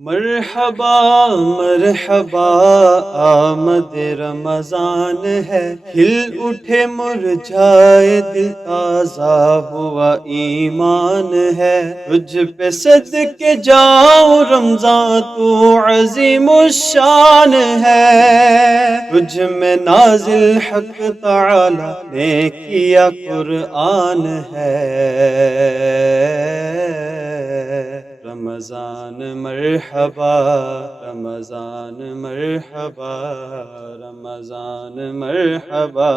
مرحبا مرحبا آمد رمضان ہے، کھل اٹھے مرجھائے دل، تازہ ہوا ایمان ہے۔ تجھ پہ صدقے جاؤں رمضان، تو عظیم الشان ہے۔ تجھ میں نازل حق تعالی نے کیا قرآن ہے۔ رمضان مرحبا رمضان مرحبا رمضان مرحبا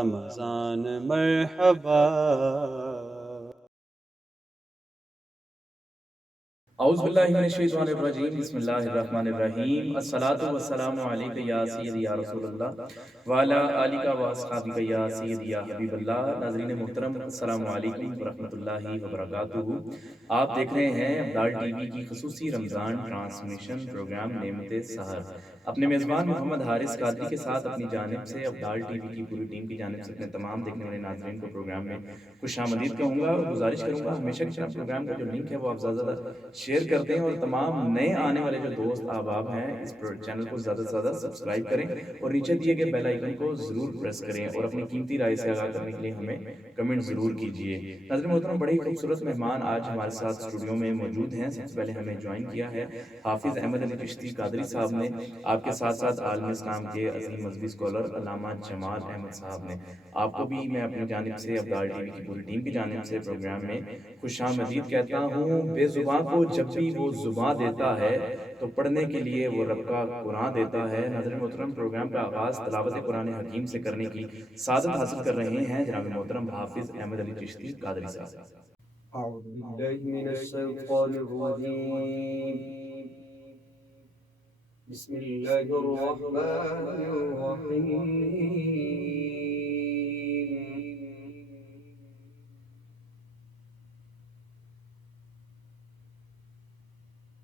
رمضان مرحبا۔ اعوذ باللہ من الشیطان الرجیم، بسم اللہ الرحمن الرحیم۔ الصلاۃ والسلام علیک یا سیدی یا رسول اللہ وعلی آلک و اصحابک یا سیدی یا حبیب اللہ۔ ناظرین محترم، السلام علیکم ورحمۃ اللہ وبرکاتہ۔ آپ دیکھ رہے ہیں ابدال ٹی وی کی خصوصی رمضان ٹرانسمیشن پروگرام نعمت سحر۔ اپنے میزبان محمد حارث قادری کے ساتھ اپنی جانب سے ابدال ٹی وی کی پوری ٹیم کی جانب سے اپنے تمام دیکھنے والے ناظرین کو پروگرام میں خوش آمدید کہوں گا، اور گزارش کروں گا ہمیشہ کی طرح پروگرام کا جو لنک ہے وہ آپ زیادہ شیئر کر دیں، اور تمام نئے آنے والے جو دوست احباب ہیں اس چینل کو زیادہ سے زیادہ سبسکرائب کریں، اور نیچے دیے گئے بیل آئیکن کو ضرور پریس کریں، اور اپنی قیمتی رائے سے آگاہ کرنے کے لیے ہمیں کمنٹ ضرور کیجیے۔ ناظرین محترم، بڑے ہی خوبصورت مہمان آج ہمارے ساتھ اسٹوڈیو میں موجود ہیں۔ سب سے پہلے ہمیں جوائن کیا ہے حافظ احمد علی چشتی قادری صاحب نے، آپ کے ساتھ ساتھ عالم اسلام کے عظیم مذہبی اسکالر علامہ جمال احمد صاحب نے۔ آپ کو بھی میں اپنی جانب سے ابدال ٹی وی کی پوری ٹیم کی جانب سے پروگرام میں خوش آمدید کہتا ہوں۔ بے زباں کو جب بھی وہ زباں دیتا ہے تو پڑھنے کے لیے وہ رب کا قرآن دیتا ہے۔ ناظرین محترم، پروگرام کا آغاز تلاوت قرآن حکیم سے کرنے کی سعادت حاصل کر رہے ہیں جناب محترم حافظ احمد علی چشتی قادری صاحب۔ اعوذ باللہ من الشیطان الرجیم، بسم اللہ الرحمن الرحیم۔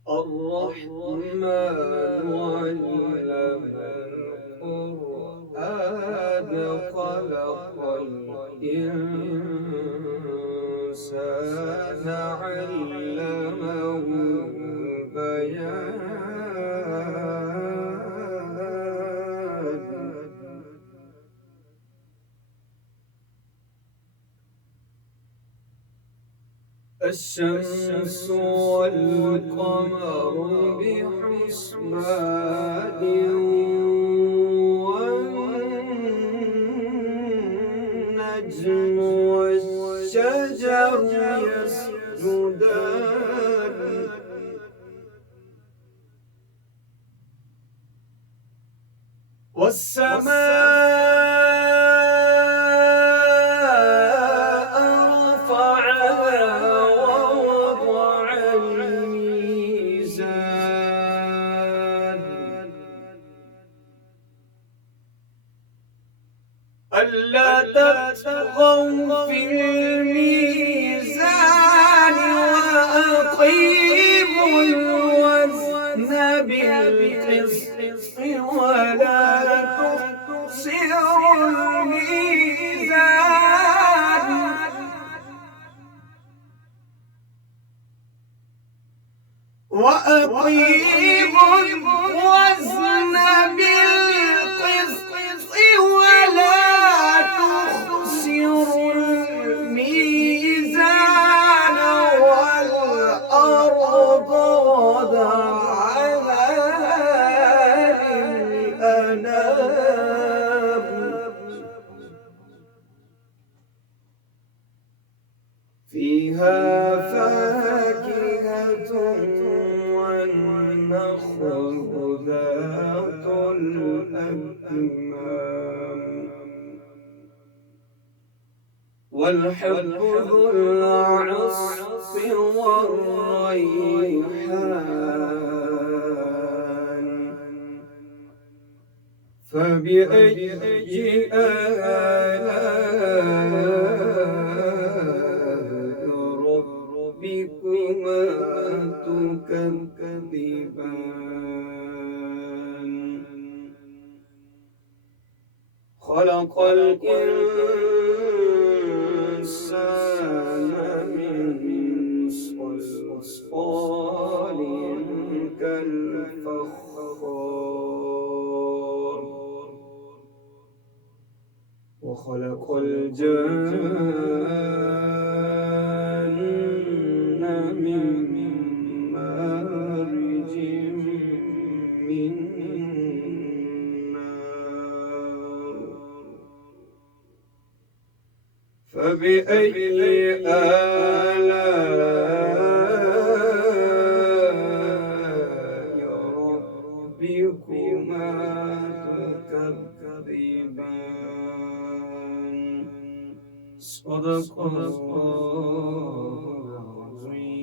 الرحمن علم القرآن خلق الإنسان علمه البيان۔ الشمس والقمر بحسبان، والنجم والشجر يسجدان، والسماء رفعها ووضع الميزان، ألا تطغوا في الميزان وأقيموا الوزن بالقسط ولا تخسروا الميزان، وأقيموا الوزن بالقسط ولا تخسروا الميزان، والأرض وضعها للأنام، فيها فاكهة والنخل ذات الأكمام، والحب ذو العصف والريحان، فبأي آلاء ربكما تكذبان؟ خلق الإنسان من صلصال الفخار وخلق الجن من مارج من نار فبأي آلاء ربكما تكذبان صدق الله العظيم.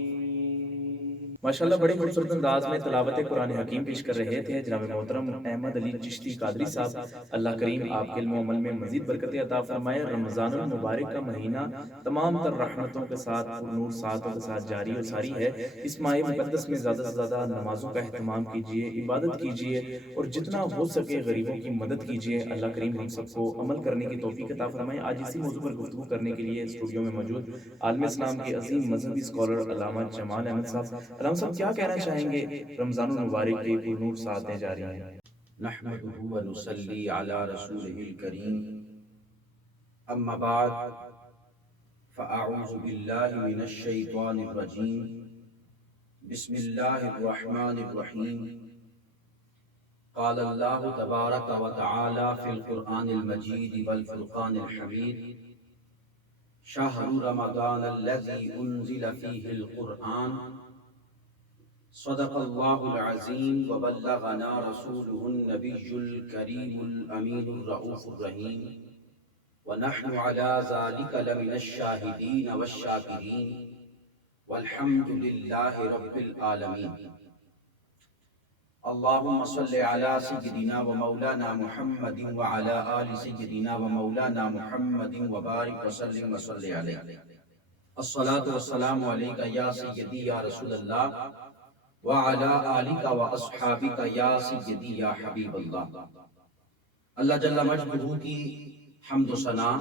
ماشاءاللہ بڑے خوبصورت انداز میں تلاوت قرآن حکیم پیش کر رہے تھے جناب محترم احمد علی چشتی قادری صاحب. اللہ کریم آپ کے علم و عمل میں مزید برکت عطا فرمائے. رمضان المبارک کا مہینہ تمام تر رحمتوں کے ساتھ نور ساعتوں کے ساتھ جاری و ساری ہے. اس ماہ مقدس میں زیادہ سے زیادہ نمازوں کا اہتمام کیجیے، عبادت کیجیے اور جتنا ہو سکے غریبوں کی مدد کیجیے. اللہ کریم ہم سب کو عمل کرنے کی توفیق عطا فرمائے. آج اسی موضوع پر گفتگو کرنے کے لیے اسٹوڈیو میں موجود عالم اسلام کے عظیم مذہبی اسکالر علامہ جمال احمد صاحب. علامہ صاحب کیا کہنا چاہیں گے رمضان المبارک کی نور ساعتیں جاری ہیں؟ نحمده ونصلي على رسوله الكريم اما بعد فاعوذ بالله من الشيطان الرجيم بسم الله الرحمن الرحيم قال الله تبارك وتعالى في القرآن المجيد والفرقان الحميد شهر رمضان الذي انزل فيه القرآن صدق الله العظيم وبلغنا رسوله النبي الكريم الأمين الرؤوف الرحيم ونحن على ذلك لمن الشاهدين والشاكرين والحمد لله رب العالمين. اللهم صل على سيدنا ومولانا محمد وعلى آل سيدنا ومولانا محمد وبارك وسلم وصل عليه. الصلاة والسلام عليك يا سيدي يا رسول الله وعلى آلك وأصحابك يا سيدي يا حبيب الله. اللہ جل مجدہ کی حمد و ثنا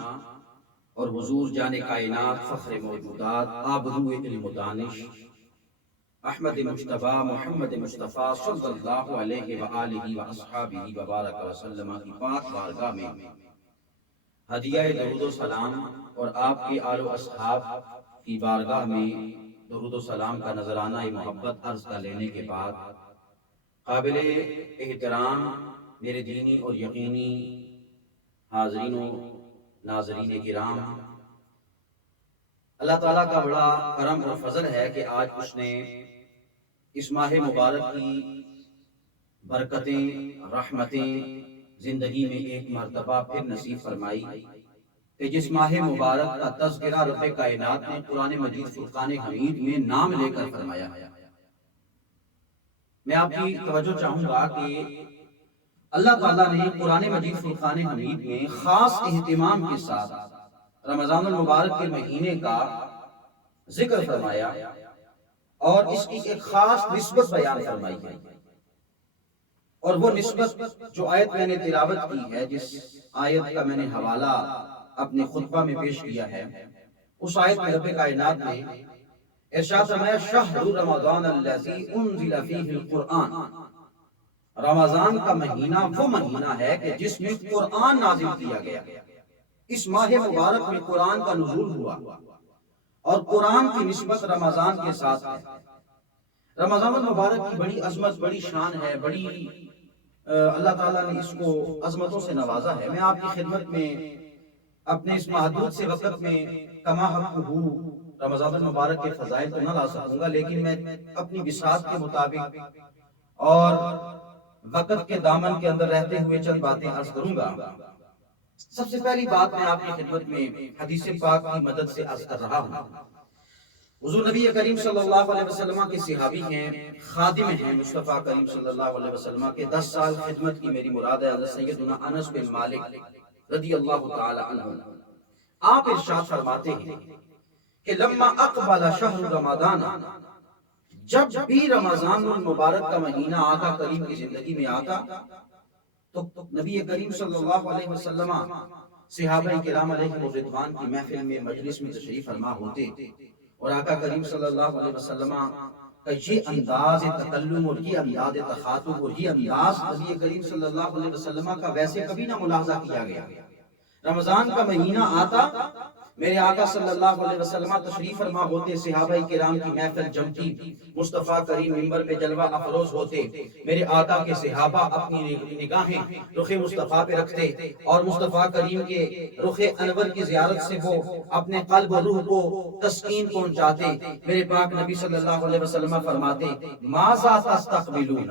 اور حضور جان کائنات فخر موجودات آبرو علم و دانش احمد مجتبی محمد مصطفیٰ صلی اللہ علیہ وآلہ وآصحابہ وبارک وسلم کی پاک بارگاہ میں ہدیہ درود و سلام اور آپ کے آل و اصحاب کی بارگاہ میں درود و سلام کا نذرانہ محبت عرض کا لینے کے بعد قابل احترام میرے دینی اور یقینی حاضرین و ناظرین کرام، اللہ تعالیٰ کا بڑا کرم اور فضل ہے کہ آج اس نے اس ماہ مبارک کی برکتیں رحمتیں زندگی میں ایک مرتبہ پھر نصیب فرمائی کہ جس ماہ مبارک کا تذکرہ رب کائنات نے قرآن مجید فرقان حمید میں نام لے کر فرمایا ہے. میں آپ کی توجہ چاہوں گا کہ اللہ تعالیٰ نے قرآن مجید فرقان حمید میں خاص اہتمام کے ساتھ رمضان المبارک کے مہینے کا ذکر فرمایا اور اس کی ایک خاص نسبت بیان فرمائی ہے. اور وہ نسبت جو آیت میں نے تلاوت کی ہے، جس آیت کا میں نے حوالہ اپنے خطبہ میں پیش کیا ہے، اس آیت میں رب کائنات نے ارشاد فرمایا شہر رمضان الذی انزل فیہ القرآن. رمضان کا مہینہ وہ مہینہ ہے کہ جس میں قرآن نازل کیا گیا. اس ماہ مبارک میں قرآن کا نزول ہوا اور قرآن کی نسبت رمضان کے ساتھ ہے. رمضان المبارک کی بڑی عظمت، بڑی شان ہے، بڑی اللہ تعالیٰ نے اس کو عظمتوں سے نوازا ہے. میں آپ کی خدمت میں اپنے اس محدود سے وقت میں کما حق ہوں رمضان المبارک کے فضائل تو نہ لا سکوں گا، لیکن میں اپنی بساط کے مطابق اور وقت کے دامن کے اندر رہتے ہوئے چند باتیں عرض کروں گا. سب سے پہلی بات میں آپ کی خدمت میں حدیث پاک کی مدد سے عرض کر رہا ہوں. حضور نبی کریم صلی اللہ علیہ وسلم کے صحابی ہیں، خادم ہیں مصطفیٰ کریم صلی اللہ علیہ وسلم کے. 10 سال خدمت کی میری مراد ہے. حضرت سیدنا انس بن مالک رضی اللہ تعالی عنہ آپ ارشاد فرماتے ہیں کہ لما اقبل شہر رمضان، جب بھی رمضان المبارک کا مہینہ آقا کریم کی زندگی میں آتا تو نبی کریم صلی اللہ علیہ وسلم صحابہ کرام علیہ رضوان کی محفل میں مجلس میں تشریف فرما ہوتے اور آقا کریم صلی اللہ علیہ وسلم کہ یہ انداز تکلم اور یہ انداز تخاطب اور یہ انداز نبی کریم صلی اللہ علیہ وسلم کا ویسے کبھی نہ ملاحظہ کیا گیا۔ رمضان کا مہینہ آتا، میرے آقا صلی اللہ علیہ وسلم تشریف فرما ہوتے، صحابہ کرام کی محفل جمتی، مصطفیٰ کریم منبر پہ جلوہ افروز ہوتے، میرے آقا کے صحابہ اپنی نگاہیں رخ مصطفیٰ پہ رکھتے اور مصطفیٰ کریم کے رخ انور کی زیارت سے وہ اپنے قلب و روح کو تسکین پہنچاتے۔ میرے پاک نبی صلی اللہ علیہ وسلم فرماتے، ماذا تستقبلون،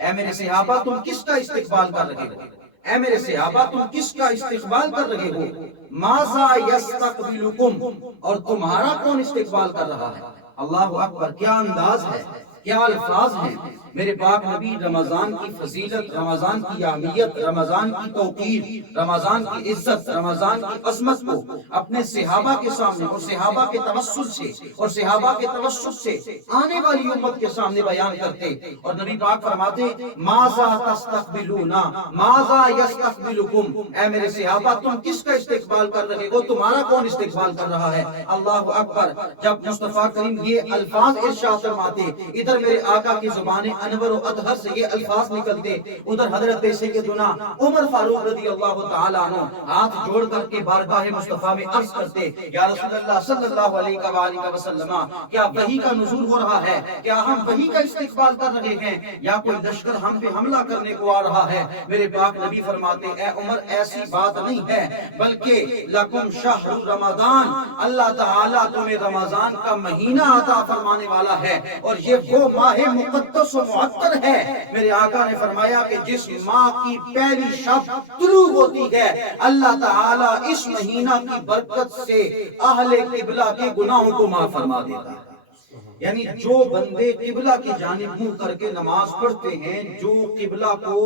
اے میرے صحابہ تم کس کا استقبال کر رہے ہو، اے میرے صحابہ تم کس کا استقبال کر رہے ہو، ماذا یستقبلکم، اور تمہارا کون استقبال کر رہا ہے۔ اللہ اکبر، کیا انداز ہے، کیا الفاظ ہیں۔ میرے پاک نبی رمضان کی فضیلت، رمضان کی اہمیت، رمضان کی توقیر، رمضان کی عزت، رمضان کی عظمت کو اپنے صحابہ کے سامنے اور صحابہ کے توسل سے اور صحابہ کے توسل سے آنے والی امت کے سامنے بیان کرتے اور نبی پاک فرماتے، ماذا تستقبلون ماذا یستقبلکم، اے میرے صحابہ تم کس کا استقبال کر رہے ہو، تمہارا کون استقبال کر رہا ہے۔ اللہ اکبر، جب مصطفیٰ کریم یہ الفاظ ارشاد فرماتے، ادھر میرے آقا کی زبان انور و اطہر سے یہ الفاظ نکلتے، ادھر حضرت سیدنا عمر فاروق رضی اللہ تعالیٰ عنہ ہاتھ جوڑ کر کے بارگاہ مصطفیٰ میں عرض کرتے، یا رسول اللہ صلی اللہ علیہ وآلہ وسلم، کیا وحی کا نزول ہو رہا ہے، کیا ہم وحی کا استقبال کر رہے ہیں یا کوئی لشکر ہم پہ حملہ کرنے کو آ رہا ہے۔ میرے پاک نبی فرماتے، اے عمر ایسی بات نہیں ہے، بلکہ لکم شہر رمضان، اللہ تعالیٰ تمہیں رمضان کا مہینہ عطا فرمانے والا ہے اور یہ وہ ماہ مقدس و معطر ہے۔ میرے آقا نے فرمایا کہ جس ماہ کی پہلی شب طلوع ہوتی ہے، اللہ تعالیٰ اس مہینہ کی برکت سے اہل قبلہ کے گناہوں کو معاف فرما دیتا ہے۔ یعنی جو بندے قبلہ کی جانب منہ کر کے نماز پڑھتے ہیں، جو قبلہ کو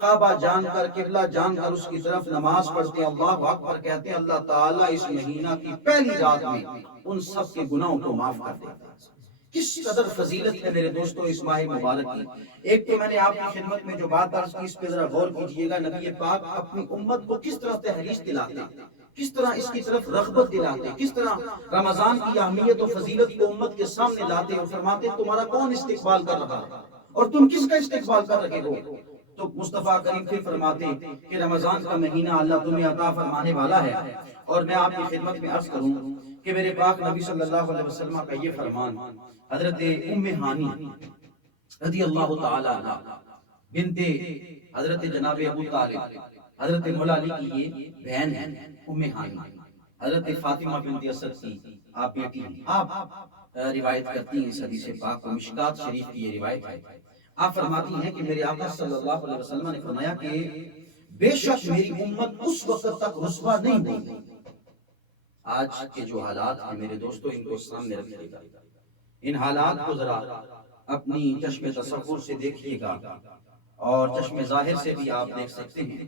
کعبہ جان کر، قبلہ جان کر اس کی طرف نماز پڑھتے ہیں، اللہ اکبر کہتے ہیں، اللہ تعالیٰ اس مہینہ کی پہلی رات میں ان سب کے گناہوں کو معاف کر دیتا ہے۔ کس قدر فضیلت ہے میرے دوستو اس ماہ مبارک کی۔ ایک تو میں نے آپ کی خدمت میں جو بات عرض کی، اس پہ ذرا غور کیجئے گا، نبی پاک اپنی امت کو کس طرح تحریص دلاتے ہیں، کس طرح اس کی طرف رغبت دلاتے، کس طرح رمضان کی اہمیت و فضیلت کو امت کے سامنے لاتے اور فرماتے تمہارا کون استقبال کر رہا ہے اور تم کس کا استقبال کر رہے ہو۔ تو مصطفیٰ کریم پھر فرماتے کہ رمضان کا مہینہ اللہ تمہیں عطا فرمانے والا ہے، اور میں آپ کی خدمت میں عرض کروں کہ میرے پاک نبی صلی اللہ علیہ وسلم کا یہ فرمان حضرت ام ہانی رضی اللہ تعالی عنہ بنت حضرت جناب ابو طالب، حضرت مولا علی کی یہ بہن ہے ام ہانی، حضرت فاطمہ بنت اسد کی آپ بیٹی ہیں۔ آپ روایت کرتی ہیں اس حدیث پاک کو، مشکات شریف کی یہ روایت ہے۔ آپ فرماتی ہیں کہ میرے آقا صلی اللہ علیہ وسلم نے فرمایا کہ بے شک میری امت اس وقت تک رسوا نہیں ہوگی۔ آج کے جو حالات ہیں میرے دوستو، ان کو سامنے رکھیے گا، ان حالات کو ذرا اپنی چشم تصور سے دیکھیے گا اور چشم ظاہر سے بھی آپ دیکھ سکتے ہیں۔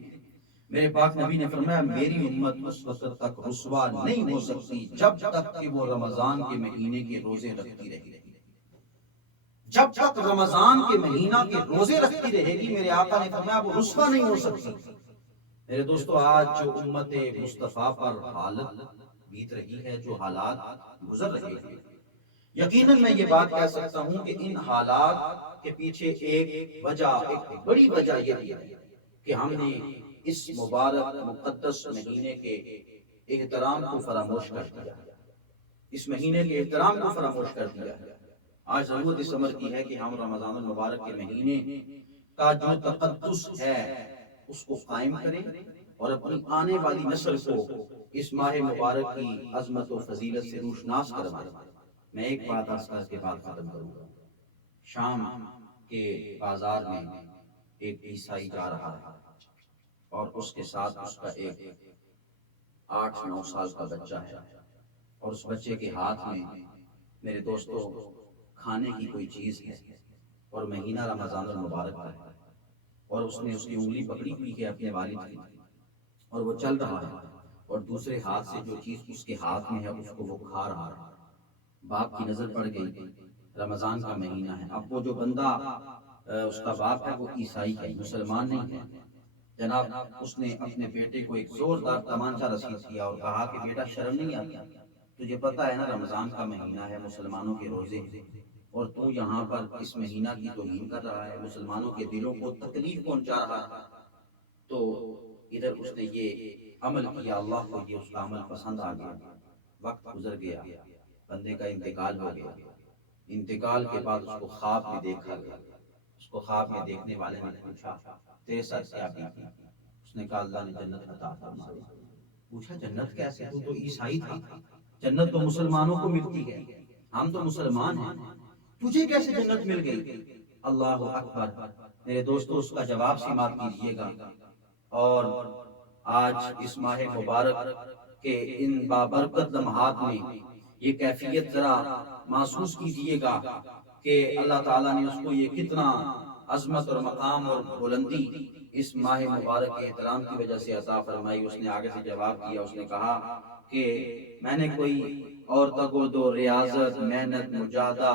میرے پاک نبی نے فرمایا میری امت اس وقت تک رسوا نہیں ہو سکتی جب تک کہ وہ رمضان کے مہینے کے روزے رکھتی رہے گی۔ جب تک رمضان کے مہینہ کے روزے رکھتی رہے گی، میرے آقا نے فرمایا وہ رسوا نہیں ہو سکتی۔ میرے دوستو، آج جو امت مصطفیٰ پر حالت بیت رہی ہے، جو حالات گزر رہے ہیں، یقیناً میں یہ بات کہہ سکتا ہوں کہ ان حالات کے پیچھے ایک بڑی وجہ یہ ہے کہ ہم نے اس مبارک مقدس مہینے کے احترام کو فراموش کر دیا، اس مہینے کے احترام کو فراموش کر دیا۔ آج ضرورت اس امر کی ہے کہ ہم رمضان المبارک کے مہینے کا جو تقدس ہے اس کو قائم کریں اور اپنی آنے والی نسل کو اس ماہ مبارک کی عظمت و فضیلت سے روشناس کروائیں۔ میں ایک بات عرض کر کے بات ختم کروں گا۔ شام کے بازار میں ایک عیسائی جا رہا ہے اور اس کے ساتھ اس کا ایک 8-9 سال کا بچہ ہے، اور اس بچے کے ہاتھ میں میرے دوستو کھانے کی کوئی چیز ہے اور مہینہ رمضان المبارک ہے، اور اس نے اس کی انگلی پکڑی ہوئی ہے اپنے والد کی اور وہ چل رہا ہے اور دوسرے ہاتھ سے جو چیز اس کے ہاتھ میں ہے اس کو وہ کھا رہا ہے۔ باپ کی نظر پڑ گئی، رمضان کا مہینہ ہے۔ اب وہ جو بندہ اس کا باپ ہے وہ عیسائی ہے، مسلمان نہیں ہے۔ جناب اس نے اپنے بیٹے کو ایک زوردار تمانچہ رسید کیا اور کہا کہ بیٹا شرم نہیں آتی؟ تجھے پتہ ہے نا رمضان کا مہینہ ہے، مسلمانوں کے روزے ہیں، اور تو یہاں پر اس مہینہ کی توہین کر رہا ہے، مسلمانوں کے دلوں کو تکلیف پہنچا رہا ہے۔ تو ادھر اس نے یہ عمل کیا، اللہ کو یہ اس کا عمل پسند آ گیا، وقت گزر گیا، بندے کا انتقال ہو گیا۔ انتقال کے بعد اس کو خواب میں دیکھا گیا۔ اس کو خواب میں دیکھنے والے نے پوچھا تیرے ساتھ کیا بیتی؟ اس نے کہا اللہ نے جنت عطا فرمائی۔ پوچھا جنت کیسے؟ تو عیسائی تھا، جنت تو مسلمانوں کو ملتی ہے، ہم تو مسلمان ہیں، تجھے کیسے جنت مل گئی؟ اللہ اکبر۔ میرے دوستو اس کا جواب سماعت کیجئے گا، اور آج اس ماہ مبارک کے ان بابرکت لمحات میں یہ کیفیت ذرا محسوس کیجئے گا کہ اللہ تعالیٰ نے اس کو یہ کتنا عظمت اور مقام اور بلندی اس ماہ مبارک کے احترام کی وجہ سے عطا فرمائی۔ اس نے آگے سے جواب دیا، اس نے کہا کہ میں نے کوئی اور تگود و ریاضت، محنت، مجاہدہ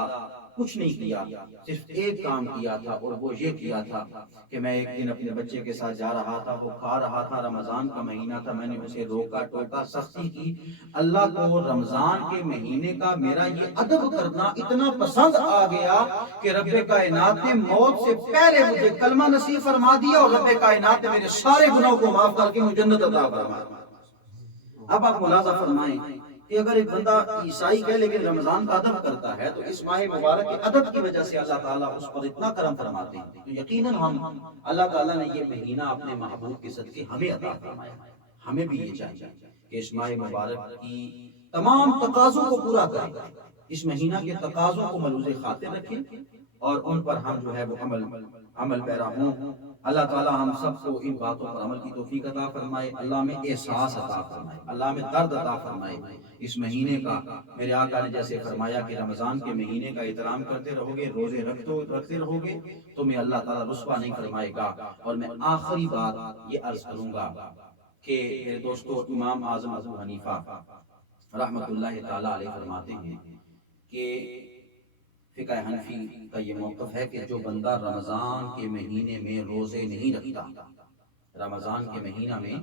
کچھ نہیں کیا، صرف ایک کام کیا تھا، اور وہ یہ کیا تھا کہ میں ایک دن اپنے بچے کے ساتھ جا رہا تھا، وہ کھا رہا تھا، رمضان کا مہینہ تھا، میں نے اسے روکا ٹوکا، سختی کی۔ اللہ کو رمضان کے مہینے کا میرا یہ ادب کرنا اتنا پسند آ گیا کہ رب کائنات نے موت سے پہلے مجھے کلمہ نصیب فرما دیا، اور رب کائنات نے میرے سارے گناہوں کو معاف کر کے مجھے جنت عطا فرما دی۔ اب آپ ملاحظہ فرمائیں کہ اگر ایک بندہ عیسائی ہے لیکن رمضان کا ادب کرتا ہے، تو اس ماہ مبارک کے ادب کی وجہ سے اللہ تعالیٰ اس پر اتنا کرم فرماتے ہیں۔ تو یقیناً اللہ تعالیٰ نے یہ مہینہ اپنے محبوب کے صدقے ہمیں عطا فرمایا، ہمیں بھی یہ چاہیے کہ اس ماہ مبارک کی تمام تقاضوں کو پورا کریں، اس مہینہ کے تقاضوں کو ملحوظ خاطر رکھیں، اور ان پر ہم جو ہے وہ عمل پیرا ہوں۔ اللہ تعالیٰ ہم سب کو ان باتوں پر عمل کی توفیق عطا فرمائے، اللہ میں احساس عطا فرمائے، اللہ میں درد عطا فرمائے اس مہینے کا۔ میرے آقا نے جیسے فرمایا کہ رمضان کے مہینے کا احترام کرتے رہو گے، روزے رکھتے رہو گے، تو میں اللہ تعالیٰ رسوا نہیں فرمائے گا۔ اور میں آخری بات یہ عرض کروں گا کہ میرے دوستو، امام اعظم ابو حنیفہ رحمت اللہ تعالیٰ علیہ فرماتے ہیں کہ فقہ حنفی کا یہ موقف ہے کہ جو بندہ رمضان کے مہینے میں روزے نہیں رکھتا، رمضان کے مہینہ میں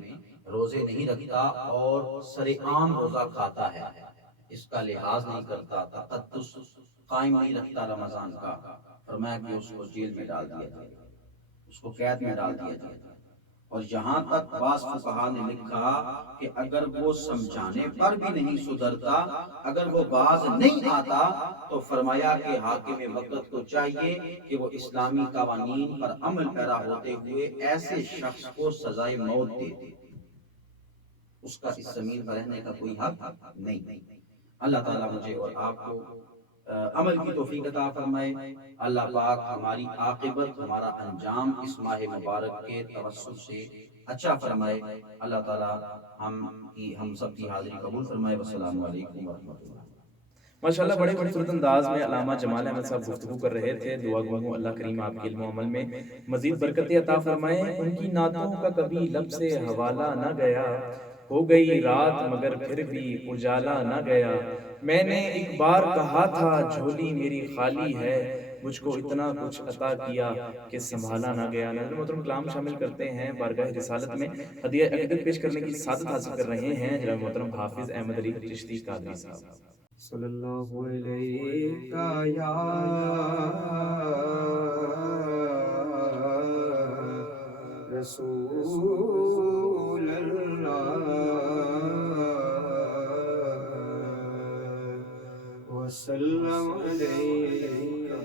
روزے نہیں رکھتا اور سر عام روزہ کھاتا ہے، اس کا لحاظ نہیں کرتا، تقدس قائم نہیں رکھتا رمضان کا، فرمایا کہ اس کو جیل میں ڈال دیا جائے، اس کو قید میں ڈال دیا جائے۔ اور یہاں تک بعض فقہا نے لکھا کہ اگر وہ سمجھانے پر بھی نہیں سدھرتا، اگر وہ باز نہیں آتا، تو فرمایا کہ حاکم وقت کو چاہیے کہ وہ اسلامی قوانین پر عمل پیرا ہوتے ہوئے ایسے شخص کو سزائے موت دے دے، اس کا اس زمین پر رہنے کا کوئی حق نہیں۔ اللہ تعالیٰ مجھے اور آپ کو عمل کی توفیق عطا فرمائے۔ اللہ پاک ہماری عاقبت، ہمارا انجام اس ماہ مبارک کے توسط سے اچھا فرمائے۔ اللہ تعالیٰ ہم سب کی حاضری قبول فرمائے۔ والسلام علیکم ورحمۃ اللہ۔ ماشاءاللہ بڑے خوبصورت انداز میں علامہ جمال احمد صاحب گفتگو کر رہے تھے۔ دعا گو ہوں اللہ کریم آپ کے علم و عمل میں مزید برکتیں عطا فرمائے۔ ان کی نعتوں کا کبھی لب سے حوالہ نہ گیا، ہو گئی رات مگر پھر بھی اجالا نہ گیا۔ میں نے ایک بار کہا تھا جھولی میری خالی ہے، مجھ کو اتنا کچھ عطا کیا کہ سنبھالا نہ گیا۔ ناظرین محترم کلام شامل کرتے ہیں بارگاہ رسالت میں ہدیہ عقیدت پیش کرنے کی سعادت حاصل کر رہے ہیں جناب محترم حافظ احمد علی چشتی قادری صاحب۔ صلی اللہ علیہ یا رسول اللہ وسلم علیہ یا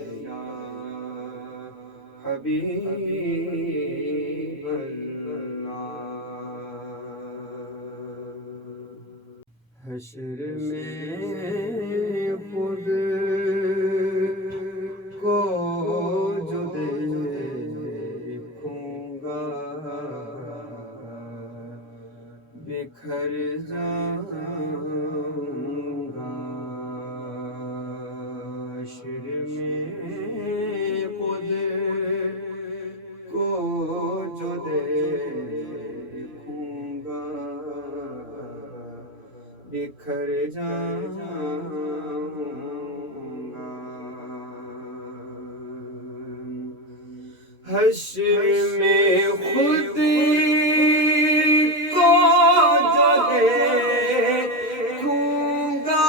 حبیب اللہ۔ حشر میں خود کو جو دیکھوں گا، بکھر جاؤں گا۔ حشر میں خود کو جو دیکھوں گا، بکھر جاؤں گا۔ حشر میں خود کو جو دیکھوں گا،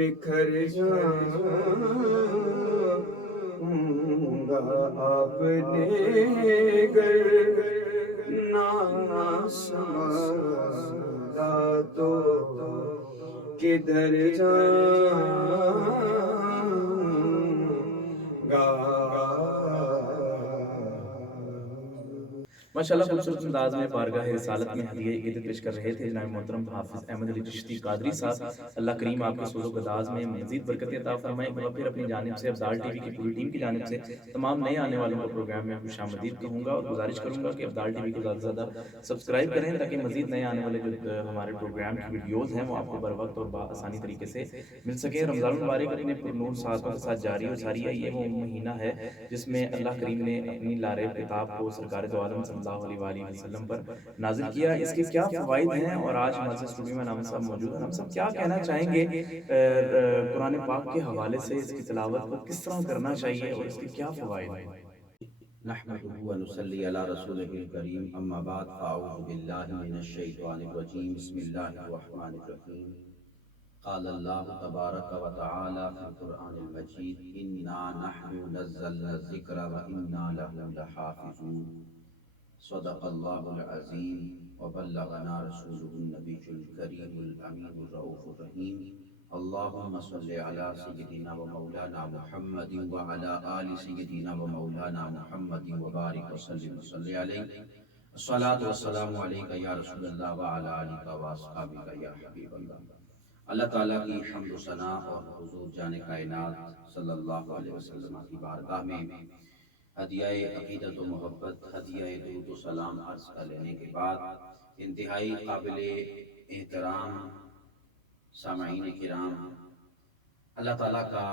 بکھر جاؤں گا آپ نے گر نہ سنبھالا تو کدھر جاؤں گا۔ ماشاءاللہ خوبصورت انداز میں بارگاہ رسالت میں ہدیہ عقیدت پیش کر رہے تھے جناب محترم حافظ احمد علی چشتی قادری صاحب۔ اللہ کریم آپ کے سوز و گداز میں مزید برکت عطا فرمائے۔ ایک بار پھر اپنی جانب سے ابدال ٹی وی کی پوری ٹیم کی جانب سے تمام نئے آنے والوں کو پروگرام میں خوش آمدید کہوں گا اور گزارش کروں گا کہ ابدال ٹی وی کو زیادہ سے زیادہ سبسکرائب کریں تاکہ مزید نئے آنے والے جو ہمارے پروگرام کی ویڈیوز ہیں وہ آپ کو بر وقت اور بآسانی طریقے سے مل سکیں۔ رمضان المبارک اپنے پرنور ساعتوں کے ساتھ جاری و ساری ہے۔ یہ وہ مہینہ ہے جس میں اللہ کریم نے اپنی لارب کتاب کو سرکار دو عالم صلی اللہ علیہ وآلہ وسلم پر نازل کیا۔ اس کے کیا فوائد ہیں اور آج ہمارے اسٹوڈیو میں نام صاحب موجود ہیں، ہم سب کیا کہنا چاہیں گے قرآن پاک کے حوالے سے، اس کی تلاوت کو کس طرح کرنا چاہیے اور اس کے کیا فوائد ہیں؟ نحمده ونصلي على رسوله الكريم اما بعد فاعوذ بالله من الشيطان الرجيم بسم الله الرحمن الرحيم قال الله تبارك وتعالى في القرآن المجيد إنا نحن نزلنا الذكر وإنا له لحافظون صدق الله العظيم وبلغنا رسوله النبي الكريم الأمين الرؤوف الرحيم اللهم صل على سيدنا ومولانا محمد وعلى آل سيدنا ومولانا محمد وبارك وسلم وصلي عليه الصلاة والسلام عليك يا رسول الله وعلى آلك وأصحابك يا حبيب الله۔ اللہ تعالیٰ کی حمد و ثنا اور حضور جان کائنات صلی اللہ علیہ وسلم کی بارگاہ میں ہدیہ عقیدت و محبت، ہدیہ درود و سلام عرض کر لینے کے بعد انتہائی قابل احترام سامعین کرام، اللہ تعالیٰ کا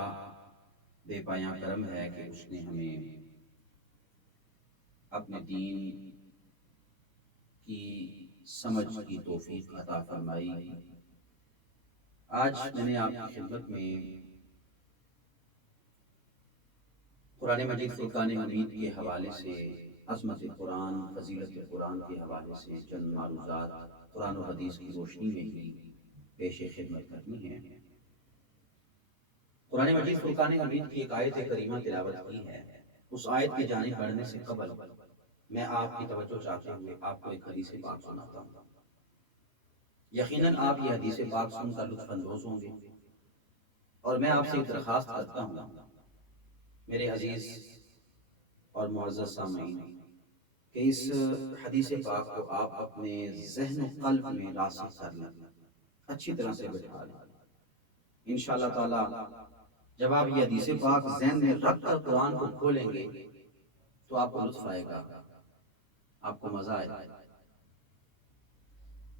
بے پایاں کرم ہے کہ اس نے ہمیں اپنے دین کی سمجھ کی توفیق عطا فرمائی۔ آج میں نے آپ کی خدمت میں قرآن مجید فرقان حمید کے حوالے سے، عظمت قرآن، فضیلت قرآن کے حوالے سے چند معروضات قرآن و حدیث کی روشنی میں ہی پیش خدمت کرنی ہے۔ قرآن مجید فرقان حمید کی ایک آیت کریمہ تلاوت کی ہے۔ اس آیت کی جانب بڑھنے سے قبل میں آپ کی توجہ چاہتے ہوئے آپ کو ایک حدیث پاک سناتا ہوں۔ یقیناً آپ یہ حدیث پاک سن کر لطف اندوز ہوں گے اور میں آپ سے ایک درخواست کرتا ہوں میرے عزیز اور معزز سامعین کہ اس حدیث پاک کو آپ اپنے ذہن و قلب میں راسخ کر لیں، اچھی طرح سے بٹھا لیں۔ انشاءاللہ تعالی جب آپ یہ حدیث پاک ذہن میں رکھ کر قرآن کو کھولیں گے تو آپ کو لطف آئے گا، آپ کو مزہ آئے گا۔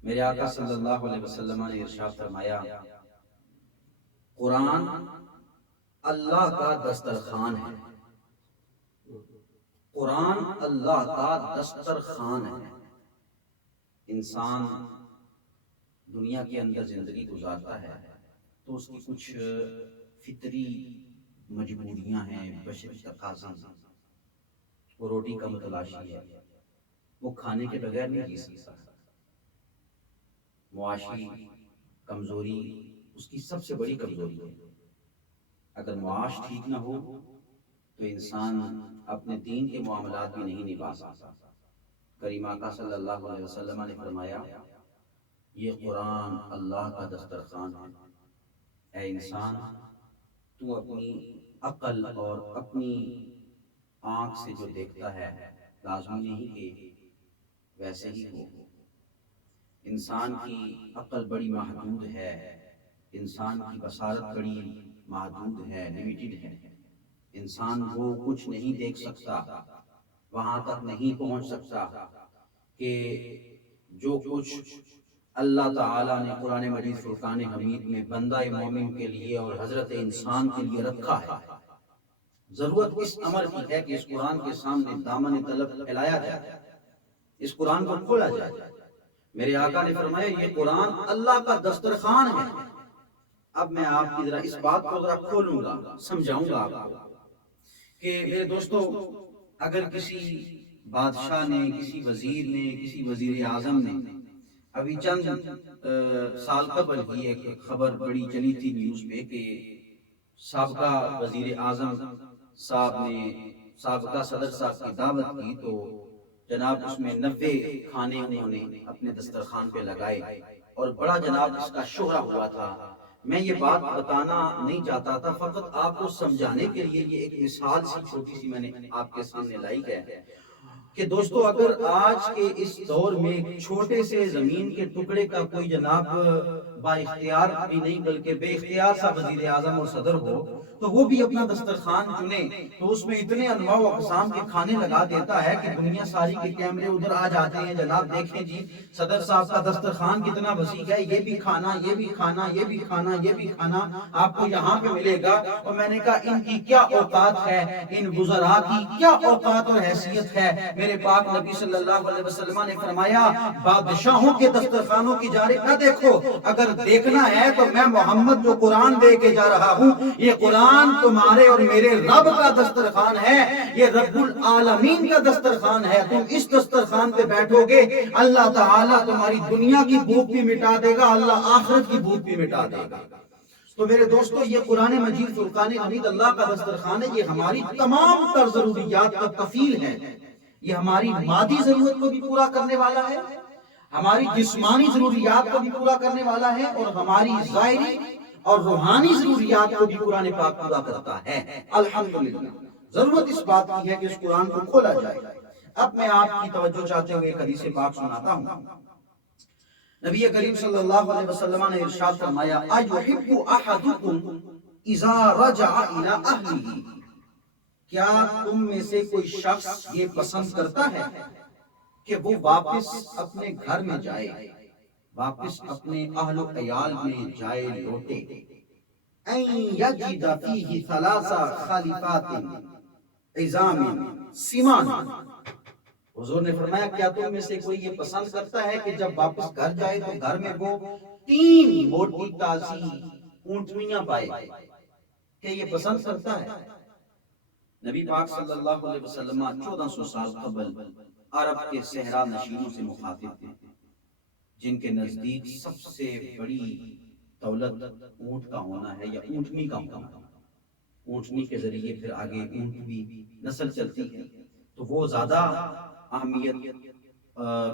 میرے آقا صلی اللہ علیہ وسلم نے ارشاد فرمایا، قرآن اللہ کا دسترخوان ہے، قرآن اللہ کا دسترخوان ہے۔ انسان دنیا کے اندر زندگی گزارتا ہے تو اس کی کچھ فطری مجبوریاں ہیں، بشری تقاضے ہیں۔ وہ روٹی کا متلاشی ہے، وہ کھانے کے بغیر نہیں جی سکتا۔ معاشی کمزوری اس کی سب سے بڑی کمزوری ہے۔ اگر معاش ٹھیک نہ ہو تو انسان اپنے دین کے معاملات بھی نہیں نبھا سکتا۔ کریم آقا صلی اللہ علیہ وسلم نے فرمایا، یہ قرآن اللہ کا دسترخوان ہے۔ اے انسان، تو اپنی عقل اور اپنی آنکھ سے جو دیکھتا ہے لازمی نہیں کہ ویسے ہی ہو۔ انسان کی عقل بڑی محدود ہے، انسان کی بصارت بڑی محدود ہے، لیمیٹڈ ہے۔ انسان وہ کچھ نہیں دیکھ سکتا، وہاں تک نہیں پہنچ سکتا کہ جو کچھ اللہ تعالیٰ نے قرآن مجید فرقان حمید میں بندہ مومن کے لیے اور حضرت انسان کے لیے رکھا ہے۔ ضرورت اس امر کی ہے کہ اس قرآن کے سامنے دامن طلب پھیلایا جائے، اس قرآن کو کھولا جائے۔ میرے آقا نے فرمایا، یہ قرآن اللہ کا دسترخوان ہے۔ اب میں آپ کی ذرا اس بات کو ذرا کھولوں گا، سمجھاؤں گا آپ کو کہ میرے دوستو، اگر کسی بادشاہ نے، کسی وزیر نے، کسی وزیر اعظم نے ابھی چند سال قبل ہی ایک خبر بڑی چلی تھی نیوز پہ کہ سابقہ وزیر اعظم صاحب نے سابقہ صدر صاحب کی دعوت کی تو جناب اس میں 90 کھانے انہوں نے اپنے دسترخوان پہ لگائے اور بڑا جناب اس کا شہرہ ہوا تھا۔ میں یہ بات بتانا نہیں چاہتا تھا، فقط آپ کو سمجھانے کے لیے یہ ایک مثال سی چھوٹی سی میں نے آپ کے سامنے لائی ہے کہ دوستو اگر آج کے اس دور میں ایک چھوٹے سے زمین کے ٹکڑے کا کوئی جناب با اختیار بھی نہیں بلکہ بے اختیار سا وزیر اعظم اور صدر ہو تو وہ بھی اپنا دسترخوان چنے تو اس میں اتنے انواع و اقسام کے کھانے لگا دیتا ہے کہ دنیا ساری کے کیمرے ادھر آ جاتے ہیں، جناب دیکھیں جی صدر صاحب کا دسترخوان کتنا وسیع ہے، یہ بھی کھانا یہ بھی کھانا یہ بھی کھانا یہ بھی کھانا آپ کو یہاں پہ ملے گا۔ اور میں نے کہا ان کی کیا اوقات ہے، ان وزراء کی کیا اوقات اور حیثیت ہے۔ میرے پاک نبی صلی اللہ علیہ وسلم نے فرمایا بادشاہوں کے دسترخوانوں کی جانب نہ دیکھو، اگر دیکھنا ہے تو میں محمد جو قرآن دے کے جا رہا ہوں یہ قرآن تمہارے اور میرے رب کا دسترخوان ہے، یہ رب العالمین کا دسترخوان ہے۔ تم اس دسترخوان پہ بیٹھو گے اللہ تعالیٰ تمہاری دنیا کی بھوک بھی مٹا دے گا، اللہ آخرت کی بھوک بھی مٹا دے گا۔ تو میرے دوستو یہ قرآن مجید فرقان حمید اللہ کا دسترخوان ہے، یہ ہماری تمام تر ضروریات کا کفیل ہے، یہ ہماری مادی ضرورت کو بھی پورا کرنے والا ہے، ہماری جسمانی ضروریات کو بھی پورا کرنے والا ہے اور ہماری ظاہری اور روحانی ضروریات کو بھی قرآن پاک پورا کرتا ہے۔ الحمدللہ ضرورت اس بات کی ہے کہ اس قرآن کو کھولا جائے۔ اب میں آپ کی توجہ چاہتے ہوئے ایک حدیث پاک سناتا ہوں۔ نبی کریم صلی اللہ علیہ وسلم نے ارشاد فرمایا اَيُحِبُّ أَحَدُكُمْ إِذَا رَجَعَ إِلَىٰ أَهْلِهِ، کیا تم میں سے کوئی شخص یہ پسند کرتا ہے کہ وہ واپس اپنے گھر میں جائے، واپس اپنے اہل و عیال میں جائے لوٹے، اَن يَجِدَ فِيهِ ثَلَاثَ خَلِفَاتٍ عِظَامٍ سِمَانٍ۔ حضور نے فرمایا کیا تم میں سے کوئی یہ پسند کرتا ہے کہ جب واپس گھر جائے تو گھر میں وہ 3 موٹی تازی اونٹنیاں پائے، کہ یہ پسند کرتا ہے؟ نبی پاک صلی اللہ علیہ وسلم 1400 سال قبل عرب کے صحرا نشینوں سے مخاطب تھے، جن کے نزدیک سب سے بڑی دولت اونٹ کا ہونا ہے یا اونٹنی کا ہونا ہے۔ اونٹنی کے ذریعے پھر آگے اونٹ بھی نسل چلتی ہے، تو وہ زیادہ اہمیت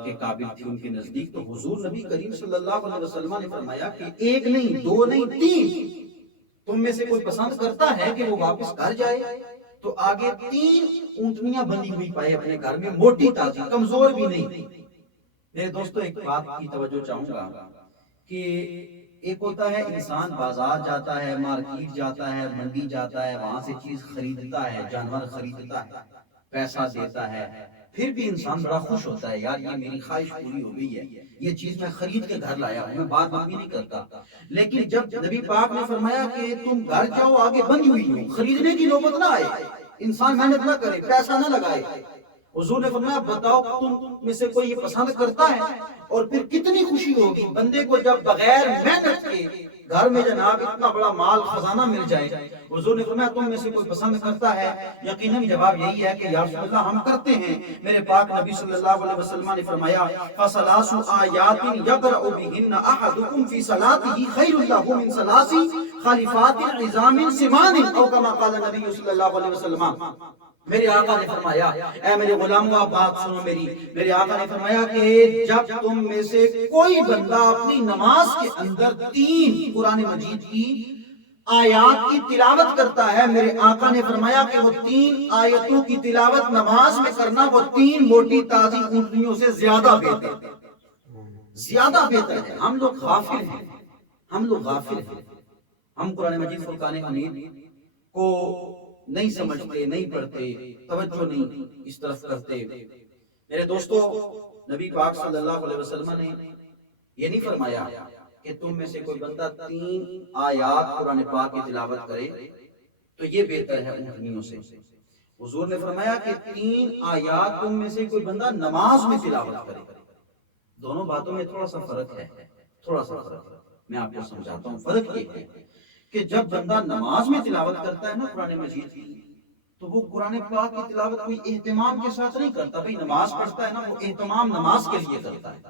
کے قابل تھی ان کے نزدیک۔ تو حضور نبی کریم صلی اللہ علیہ وسلم نے فرمایا کہ 1 نہیں 2 نہیں 3 تم میں سے کوئی پسند کرتا ہے کہ وہ واپس گھر جائے تو آگے 3 اونٹنیاں بندی ہوئی پائے اپنے گھر میں، موٹی تازی، کمزور بھی نہیں۔ میرے دوستو ایک بات کی توجہ چاہوں گا کہ ایک ہوتا ہے انسان بازار جاتا ہے، مارکیٹ جاتا ہے، منڈی جاتا ہے، وہاں سے چیز خریدتا ہے، جانور خریدتا ہے، پیسہ دیتا ہے، پھر بھی انسان بڑا خوش ہوتا ہے، یار یہ میری خواہش پوری ہو گئی ہے، یہ چیز میں خرید کے گھر لایا ہوں، میں بات بھی نہیں کرتا۔ لیکن جب نبی پاک نے فرمایا کہ تم گھر جاؤ آگے بندی ہوئی ہو، خریدنے کی نوبت نہ آئے، انسان محنت نہ کرے، پیسہ نہ لگائے، حضور نے فرمایا بتاؤ تم میں سے کوئی یہ پسند کرتا ہے؟ اور پھر کتنی خوشی ہوگی بندے کو جب بغیر محنت کے گھر میں جناب اتنا بڑا مال خزانہ مل جائے۔ حضور نے فرمایا تم میں سے کوئی پسند کرتا ہے؟ یقیناً جواب یہی ہے کہ یا رسول اللہ ہم کرتے ہیں۔ میرے پاک نبی صلی اللہ علیہ وسلم نے فرمایا فَثَلَاثُ آیَاتٍ يَقْرَأُ بِهِنَّ أَحَدُكُمْ فِي صَلَاتِهِ خَيْرٌ لَهُ مِنْ ثَلَاثِ خَلِفَاتٍ عِظَامٍ سِمَانٍ أو كما قال النبي صلی اللہ علیہ وسلم۔ میرے آقا نے فرمایا اے میرے غلاموں آپ بات سنو میرے آقا نے فرمایا کہ جب تم میں سے کوئی بندہ اپنی نماز کے اندر 3 قرآن مجید کی آیات کی تلاوت کرتا ہے، میرے آقا نے فرمایا کہ وہ 3 آیتوں کی تلاوت نماز میں کرنا وہ 3 موٹی تازی اونٹنیوں سے زیادہ بہتر ہے۔ ہم لوگ غافل ہیں، ہم قرآن مجید فرقان حمید کو نہیں سمجھتے، نہیں پڑھتے، توجہ نہیں اس طرف کرتے۔ میرے دوستو نبی پاک صلی اللہ علیہ وسلم نے یہ نہیں فرمایا کہ تم میں سے کوئی بندہ 3 آیات قرآن پاک کی تلاوت کرے تو یہ بہتر ہے اونٹنیوں سے۔ حضور نے فرمایا کہ 3 آیات تم میں سے کوئی بندہ نماز میں تلاوت کرے۔ دونوں باتوں میں تھوڑا سا فرق ہے، میں آپ کو سمجھاتا ہوں۔ فرق یہ ہے کہ جب بندہ نماز میں تلاوت کرتا ہے نا قرآن مجید کی، تو وہ قرآن پاک کی تلاوت کوئی اہتمام کے ساتھ نہیں کرتا۔ بھئی نماز پڑھتا ہے نا، وہ اہتمام نماز کے لیے کرتا ہے۔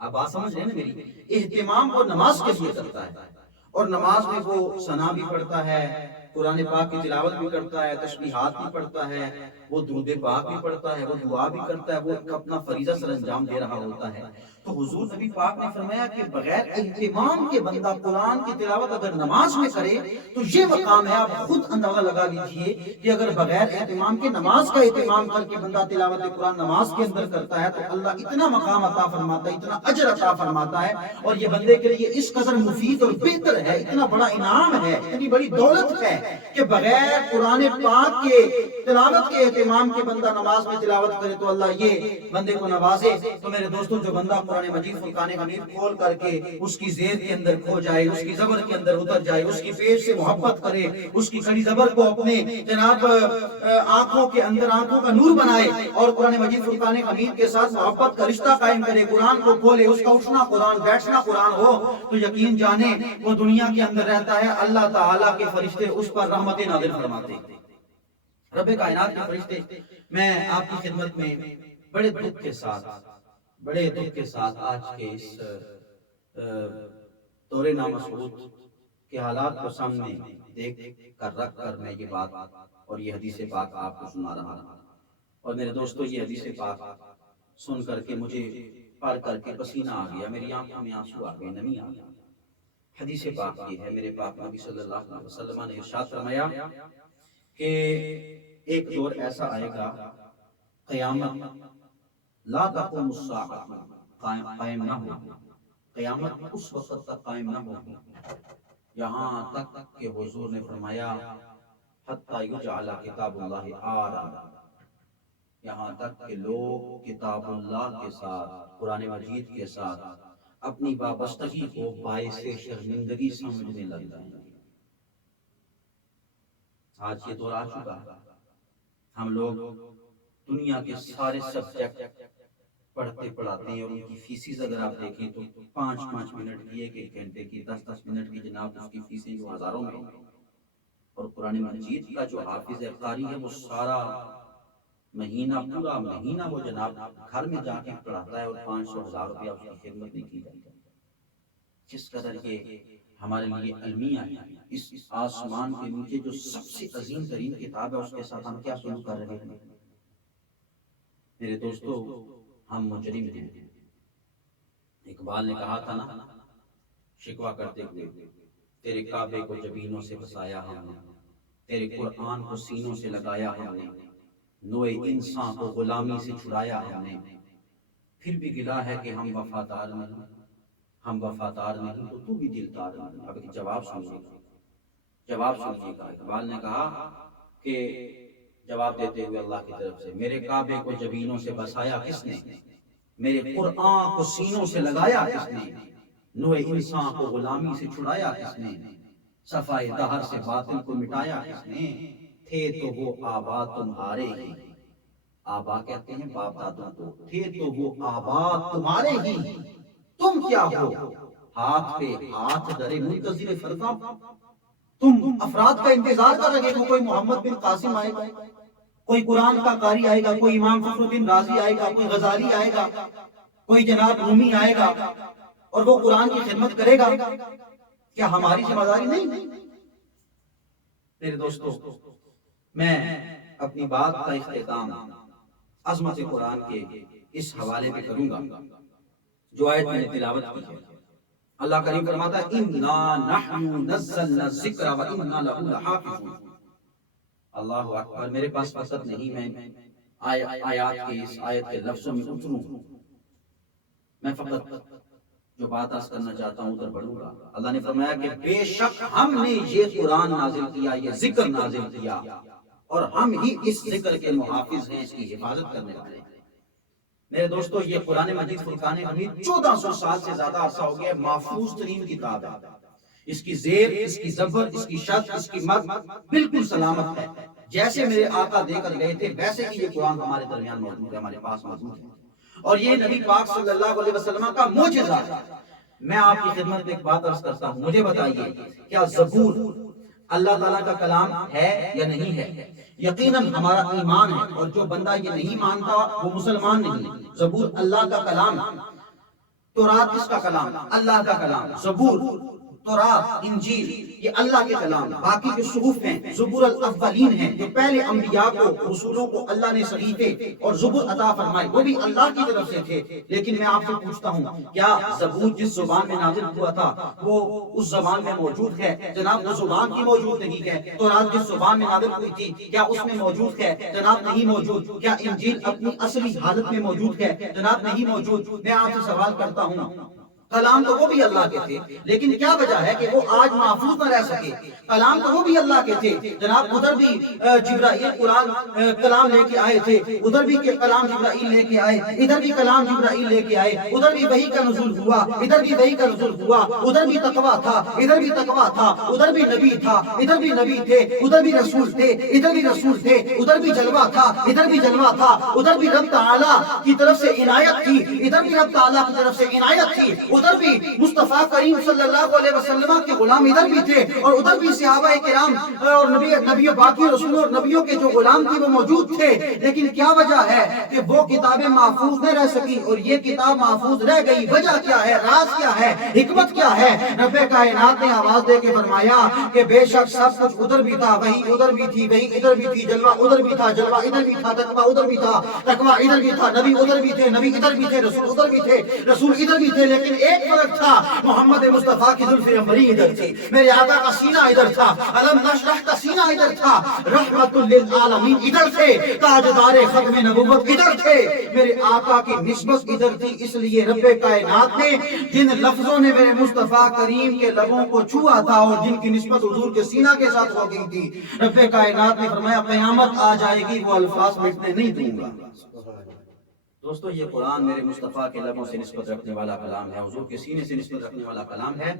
آپ بات سمجھ رہے ہیں نا میری؟ اہتمام وہ نماز کے لیے کرتا ہے، اور نماز میں وہ ثنا بھی پڑھتا ہے، قرآن پاک کی تلاوت بھی کرتا ہے، تسبیحات بھی پڑھتا ہے، وہ درود پاک بھی پڑھتا ہے، وہ دعا بھی کرتا ہے، وہ اپنا فریضہ سر انجام دے رہا ہوتا ہے۔ تو حضور نبی پاک نے فرمایا کہ بغیر اہتمام کے بندہ قرآن کی تلاوت اگر نماز میں کرے تو یہ مقام ہے۔ آپ خود اندازہ لگا لیجئے کہ اگر بغیر اہتمام کے نماز کا اہتمام کر کے بندہ تلاوت قرآن نماز کے اندر کرتا ہے تو اللہ اتنا مقام عطا فرماتا ہے، اتنا اجر عطا فرماتا ہے، اور یہ بندے کے لیے اس قدر مفید اور بہتر ہے، اتنا بڑا انعام ہے، اتنی بڑی دولت ہے کہ بغیر قرآن پاک کے تلاوت کے اہتمام کے بندہ نماز میں تلاوت کرے تو اللہ یہ بندے کو نوازے۔ تو میرے دوستو، جو بندہ قرآن مجید فرقان حمید کھول کر کے اس کی زیر کے اندر کھو جائے، اس کی زبر کے اندر اتر جائے، اس کی پیش سے محبت کرے، اس کی کھڑی زبر کو اپنے جناب آنکھوں کے اندر آنکھوں کا نور بنائے اور قرآن مجید فرقان حمید کے ساتھ محبت کا رشتہ قائم کرے، قرآن کو کھولے، اس کا اٹھنا قرآن بیٹھنا قرآن ہو، تو یقین جانے وہ دنیا کے اندر رہتا ہے، اللہ تعالیٰ کے فرشتے اس پر رحمت نازل فرماتے ہیں۔ رب کائنات کے فرشتے، میں آپ کی خدمت میں بڑے دکھ کے ساتھ آج کے اس دور نامسعود کے حالات کو سامنے دیکھ کر رکھ کر میں یہ بات اور یہ حدیث پاک آپ کو سنا رہا ہوں۔ اور میرے دوستو، یہ حدیث پاک سن کر کے مجھے پڑھ کر کے پسینہ آ گیا، میری آنکھوں میں آنسو آ گئے، نمی آ گئی۔ حدیث پاک یہ ہے، میرے پاک نبی صلی اللہ علیہ وسلم نے ارشاد فرمایا کہ ایک دور ایسا آئے گا، قیامت لا تقوم الساعۃ قائم نہ ہو، قیامت اس وقت تک قائم نہ ہوگی یہاں تک کہ حضور نے فرمایا حتی یجعل کتاب اللہ عارا، یہاں تک کہ لوگ کتاب اللہ کے ساتھ، قرآن مجید کے ساتھ اپنی وابستگی کو باعث شرمندگی سمجھنے لگ جائیں گے۔ آج یہ دور آ چکا ہے، ہم لوگ دنیا کے سارے سبجیکٹ پڑھتے پڑھاتے ہیں، اور ان کی فیسز اگر آپ دیکھیں تو 5 منٹ کی، 1 گھنٹے کی، 10 منٹ کی جناب اس کی فیسیں جو ہزاروں میں، اور قرآن مجید کا جو حافظ قاری ہے وہ سارا مہینہ، پورا مہینہ وہ جناب گھر میں جا کے پڑھاتا ہے، اور 500,000 روپیہ اس کی خدمت نہیں کی جاتی۔ جس قدر یہ ہمارے لیے المیہ ہے، اس آسمان کے نیچے جو سب سے عظیم ترین کتاب ہے اس کے ساتھ ہم کیا سلوک کر رہے ہیں؟ میرے دوستو، ہم مجرم ہیں۔ اقبال نے کہا تھا نا، شکوہ کرتے ہوئے، تیرے کعبے کو جبینوں سے بسایا ہم نے، تیرے قرآن کو سینوں سے لگایا ہم نے، نوع انسان کو غلامی سے چھڑایا ہم نے، پھر بھی گلا ہے کہ ہم وفادار نہیں، ہم وفادار نہیں تو تو بھی دلدار نہیں۔ اب ایک جواب سنیے گا۔ اقبال نے کہا کہ جواب دیتے ہوئے اللہ کی طرف سے، میرے کعبے کو جبینوں سے بسایا کس نے، میرے قرآن کو سینوں سے لگایا کس نے، نوع انسان کو غلامی سے چھڑایا کس نے، صفائے دہر سے باطل کو مٹایا کس نے، تھے تو وہ آبا تمہارے ہی، آبا کہتے ہیں باپ دادوں کو، تھے تو وہ آبا تمہارے ہی، تم کیا ہو ہاتھ پہ ہاتھ درے منتظر فرقہ، تم افراد کا انتظار کر رہے ہو، کوئی محمد بن قاسم آئے گا، کوئی قرآن کا قاری آئے گا، کوئی امام فخر الدین رازی آئے گا، کوئی غزالی آئے گا، کوئی جناب رومی آئے گا اور وہ قرآن کی خدمت کرے گا، کیا ہماری ذمہ داری نہیں؟ میرے دوستو، میں اپنی بات کا اختتام عظمت قرآن کے اس حوالے پہ کروں گا جو آیت میں نے تلاوت کی ہے۔ اللہ کریم فرماتا ہے اِنَّا نَحْنُ نَزَّلْنَا الذِّكْرَ وَإِنَّا لَهُ لَحَافِظُونَ۔ اللہ اکبر، میرے پاس وقت نہیں، میں آیات کے اس آیت کے لفظوں میں اتروں، میں فقط جو بات عرض کرنا چاہتا ہوں ادھر بڑھوں گا۔ اللہ نے فرمایا کہ بے شک ہم نے یہ قرآن نازل کیا، یہ ذکر نازل کیا، اور ہم ہی اس ذکر کے محافظ ہیں، اس کی حفاظت کرنے والے ہیں۔ میرے دوستو، یہ قرآن مجید فرقان حمید 1400 سال سے زیادہ عرصہ ہو گیا، محفوظ ترین کتاب ہے۔ اس کی زیر، اس کی زبر، اس کی شد، اس کی مد بالکل سلامت ہے۔ جیسے میرے آقا دے کر گئے تھے ویسے ہی یہ قرآن ہمارے درمیان موجود ہے، ہمارے پاس موجود ہے، اور یہ نبی پاک صلی اللہ علیہ وسلم کا معجزہ ہے۔ میں آپ کی خدمت میں ایک بات عرض کرتا ہوں، مجھے بتائیے کیا زبور اللہ تعالیٰ کا کلام ہے یا نہیں ہے؟ یقیناً ہمارا ایمان ہے، اور جو بندہ یہ نہیں مانتا وہ مسلمان نہیں ہے۔ زبور اللہ کا کلام ہے، تورات کس کا کلام؟ اللہ کا کلام. زبور، تورات، انجیل یہ اللہ کے کلام. باقی جو صحف ہیں زبور الاولین ہیں جو پہلے انبیاء کو رسولوں کو اللہ نے صحیفے اور زبور عطا فرمائے وہ بھی اللہ کی طرف سے تھے. لیکن میں آپ سے پوچھتا ہوں کیا زبور جس زبان میں نازل ہوا تھا وہ اس زبان میں موجود ہے؟ جناب وہ زبان کی موجود نہیں ہے. تورات جس زبان میں نازل ہوئی تھی کیا اس میں موجود ہے؟ جناب نہیں موجود. کیا انجیل اپنی اصلی حالت میں موجود ہے؟ جناب نہیں موجود. میں آپ سے سوال کرتا ہوں کلام تو وہ بھی اللہ کے تھے لیکن کیا وجہ ہے کہ وہ آج محفوظ نہ رہ سکے؟ کلام تو وہ بھی اللہ کے تھے جناب. ادھر بھی جبرائیل قرآن کلام لے کے آئے تھے, ادھر بھی کلام جبرائیل لے کے آئے, ادھر بھی کلام جبرائیل لے کے آئے, ادھر بھی وحی کا نزول ہوا, ادھر بھی وحی کا نزول ہوا, ادھر بھی تقویٰ تھا, ادھر بھی تقویٰ تھا, ادھر بھی نبی تھا, ادھر بھی نبی تھے, ادھر بھی رسول تھے, ادھر بھی رسول تھے, ادھر بھی جلوہ تھا, ادھر بھی جلوہ تھا, ادھر بھی رب تعالیٰ کی طرف سے عنایت تھی, ادھر بھی رب تعالیٰ کی طرف سے عنایت تھی, ادھر بھی مصطفیٰ کریم صلی اللہ علیہ وسلم کے غلام ادھر بھی تھے, اور ادھر بھی صحابہ کرام اور نبیوں باقی رسولوں اور نبیوں کے جو غلام تھے وہ موجود تھے. لیکن کیا وجہ ہے کہ وہ کتابیں محفوظ نہ رہ سکی اور یہ کتاب محفوظ رہ گئی؟ وجہ کیا ہے؟ راز کیا ہے؟ حکمت کیا ہے؟ رب کائنات نے آواز دے کے فرمایا کہ بے شک سب کچھ ادھر بھی تھا, وہی ادھر بھی تھی, وہی ادھر بھی تھی, جلوہ ادھر بھی تھا, جلوہ ادھر بھی تھا, تقویٰ ادھر بھی تھا, تقویٰ ادھر بھی تھا, نبی ادھر بھی تھے, نبی ادھر بھی تھے, رسول ادھر بھی تھے, رسول ادھر بھی تھے. لیکن ایک فرق تھا, محمد مصطفیٰ کی زلف عنبری ادھر تھی, میرے آقا کا سینہ ادھر تھا, علم نشرح کا سینہ ادھر تھا, رحمت للعالمین ادھر تھے, تاجدار ختم نبوت ادھر تھے, میرے آقا کی نسبت ادھر تھی. اس لیے رب کائنات نے جن لفظوں نے میرے مصطفیٰ کریم کے لبوں کو چھوا تھا اور جن کی نسبت حضور کے سینہ کے ساتھ ہو گئی تھی, رب کائنات نے فرمایا قیامت آ جائے گی وہ الفاظ مٹنے نہیں دوں گا. دوستو یہ قرآن میرے مصطفیٰ کے لبوں سے نسبت رکھنے والا کلام ہے, حضور کے سینے سے نسبت رکھنے والا کلام ہے.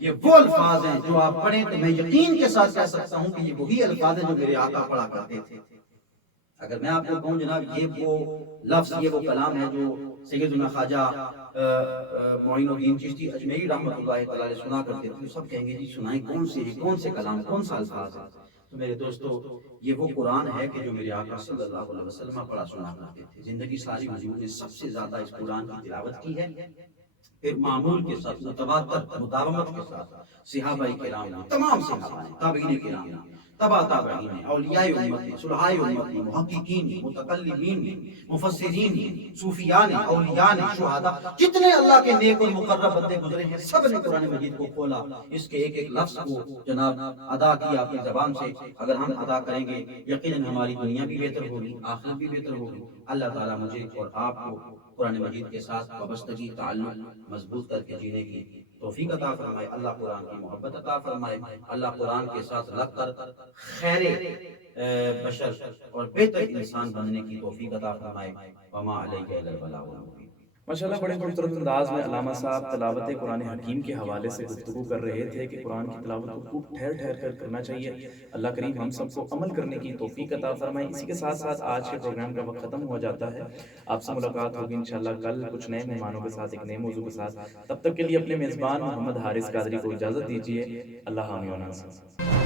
یہ وہ الفاظ ہیں جو آپ پڑھیں تو میں یقین کے ساتھ کہہ سکتا ہوں کہ یہ وہی الفاظ ہیں جو میرے آقا پڑھا کرتے تھے. اگر میں آپ کو کہوں جناب یہ وہ لفظ, یہ وہ کلام ہے جو سیدنا خواجہ معین الدین چشتی اجمیری رحمۃ اللہ تعالی سنا کرتے تھے, سب کہیں گے جی سنائیں کون سے ہیں, کون سے کلام, کون سا الفاظ ہے. تو میرے دوستو یہ وہ قرآن ہے کہ جو میرے آقا صلی اللہ علیہ وسلم پڑھا سنا کرتے تھے. زندگی ساری حضور نے سب سے زیادہ اس قرآن کی تلاوت کی ہے, پھر معمول کے ساتھ متواتر مداومت کے ساتھ صحابہ کرام نے, تمام صحابہ نے, تابعین کرام نے, تبع تابعین نے, اولیاء امت نے, صلحاء امت نے, محققین نے, متکلمین نے, مفسرین نے, صوفیاء نے, اولیاء نے, شہداء, جتنے اللہ کے نیک اور مقرب بندے گزرے ہیں سب نے قرآن مجید کو کھولا, اس کے ایک ایک لفظ کو جناب ادا کیا اپنی زبان سے. اگر ہم ادا کریں گے یقیناً ہماری دنیا بھی بہتر ہوگی, آخرت بھی بہتر ہوگی. اللہ تعالیٰ مجھے اور آپ کو قرآن مجید کے ساتھ وابستگی تعلق مضبوط کر کے جینے کی توفیق عطا فرمائے. اللہ قرآن کی محبت عطا فرمائے. اللہ قرآن کے ساتھ لگ کر خیر بشر اور بہتر انسان بننے کی توفیق عطا فرمائے. وما علیہ الا البلاغ المبین. ماشاءاللہ بڑے خوبصورت انداز میں علامہ صاحب تلاوت قرآن حکیم کے حوالے سے گفتگو کر رہے تھے کہ قرآن کی تلاوت کو خوب ٹھہر ٹھہر کر کرنا چاہیے. اللہ کریم ہم سب کو عمل کرنے کی توفیق عطا فرمائے. اسی کے ساتھ ساتھ آج کے پروگرام کا وقت ختم ہو جاتا ہے. آپ سے ملاقات ہوگی انشاءاللہ کل کچھ نئے مہمانوں کے ساتھ, ایک نئے موضوع کے ساتھ. تب تک کے لیے اپنے میزبان محمد حارث قادری کو اجازت دیجیے. اللہ حامی و ناصر.